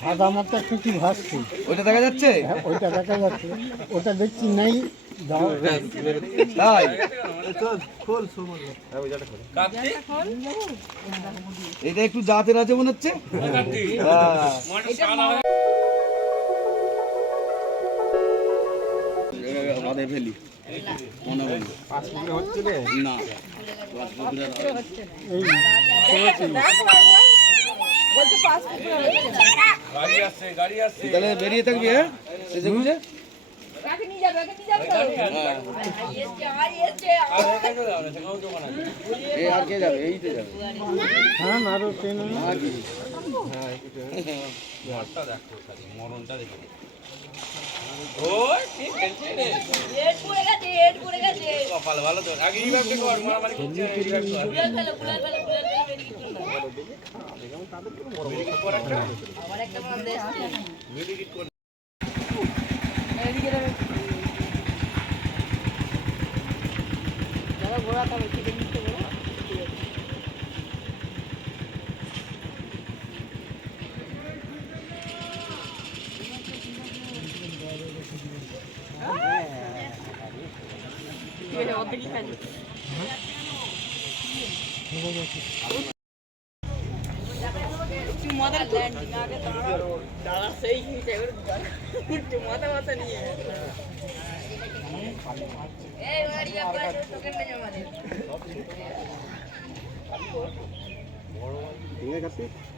সাদা ভাসছে ওইটা দেখা যাচ্ছে? হ্যাঁ, ওইটা দেখা যাচ্ছে। ওটা দেখছি নাই এটা একটু জাতের আছে মনে হচ্ছে? হ্যাঁ। বাঁধে ফেলি। মনে হয় না। এই তাহলে বেরিয়ে থাকবি হ্যাঁ? সেজে বুঝে? কাকে নিয়ে যাবে কাকে নিয়ে যাবে এসছে আই এসছে এই আর কে যাবে? এই তো যাবে। হ্যাঁ আরও ট্রেন আর কি? এড পড়ে গেছে এড পড়ে গেছে। গুলাল ফেলো গুলাল ফেলো গুলাল ফেলো বেরিয়ে চলো আবার একটা মাল এসছে। মাথা ল্যান্ডিং আগে সেই এবার একটু মাথা নিয়ে এই মারিয়া পাঁচ টোকেন না জমা দে ওই জানি না কুড়িটা ওই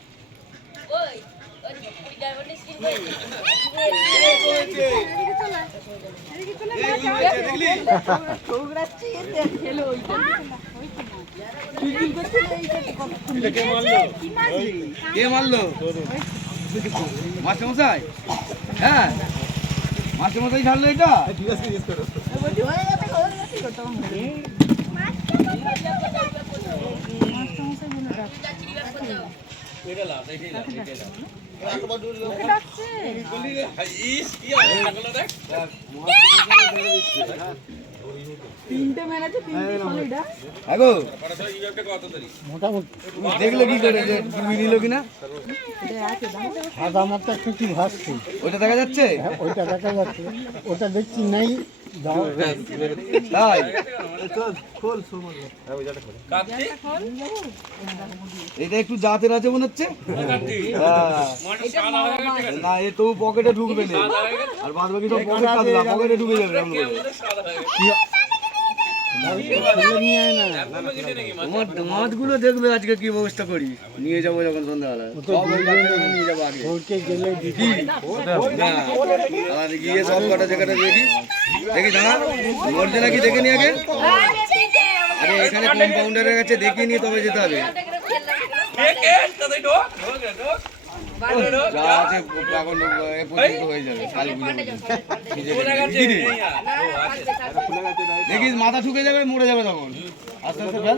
ওই ওই কুড়িটা মানে স্কিন কে মারলো মাস্টার মশাই হ্যাঁ মাস্টার মশাই ছাড়লো এটা ডাকছে আগো। মোটামুটি। দেখল কি করে যে তুমি নিল কিনা? সাদা মাত্রা কিছু ভাসছে। ওইটা দেখা যাচ্ছে? হ্যাঁ, ওইটা দেখা যাচ্ছে। ওটা দেখছি নাই। এটা একটু জাতের আছে মনে হচ্ছে? হ্যাঁ। না এ তো পকেটে ঢুকবে না। আর বাদ বাকি সব পকেট ঢুকে যাবে এমন মাছগুলো দেখবে আজকে কি ব্যবস্থা করি? নিয়ে যাব যখন সন্ধ্যাবেলা নিয়ে যাব আগে। গিয়ে সব কটা জায়গাটা দেখি। দেখি দাঁড়া মরছে নাকি দেখে নি আগে? আরে এখানে কম্পাউন্ডারের কাছে দেখিয়ে নিয়ে তবে যেতে হবে। যা আছে এখন এ পর্যন্ত হয়ে যাবে কালী? দেখিস মাথা ঠুকে যাবে মরে যাবে তখন। আস্তে আস্তে ফেল।